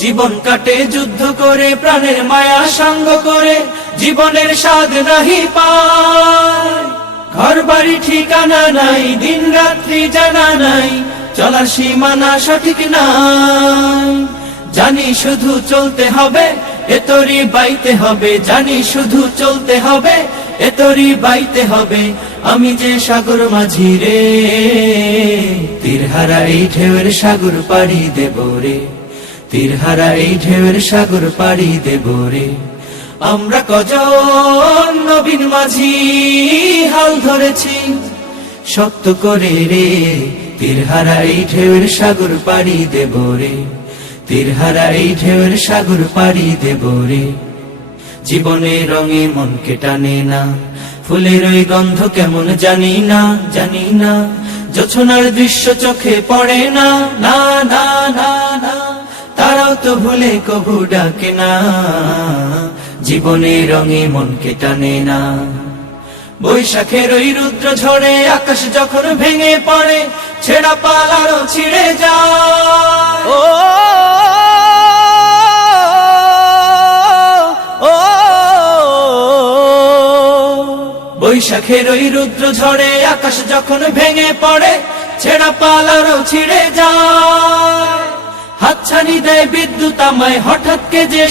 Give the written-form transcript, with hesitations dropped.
জীবন কাটে যুদ্ধ করে, প্রাণের মায়া সঙ্গ করে, জীবনের স্বাদ নাহি পায়। ঘর বাড়ি ঠিকানা নাই, দিন রাত্রি জানা নাই, চলার সীমানা সঠিক নাই। জানি শুধু চলতে হবে, এতরি বাইতে হবে, জানি শুধু চলতে হবে, এতরি বাইতে হবে। আমি যে সাগর মাঝি রে, তীরহারা এই ঢেউয়ের সাগর পাড়ি দেব রে, তীরহারা এই ঢেউয়ের সাগর পাড়ি দেব রে। আমরা কজন নবীন মাঝি হাল ধরেছি শক্ত করে রে, তীরহারা এই ঢেউয়ের সাগর পাড়ি দেব রে, তীরহারা এই ঢেউয়ের সাগর পাড়ি দেব রে। জীবনের রঙে মনকে টানে না, ফুলের ওই গন্ধ কেমন জানি না, জানি না, জোছনার দৃশ্য চোখে পড়ে না, না না না না, তারাও তো ভুলে কবু ডাকে না। জীবনের রঙে মনকে টানে না। বৈশাখের ওই রুদ্র ঝড়ে আকাশ যখন ভেঙে পড়ে, ছেঁড়া পাল আরো ছিঁড়ে যায়। ও বৈশাখের ওই রুদ্র ঝড়ে আকাশ যখন ভেঙে পড়ে, ছেঁড়া পাল আরো ছিঁড়ে যায়। হাতছানি দেয় বিদ্যুৎ আমায়, হঠাৎ কে যে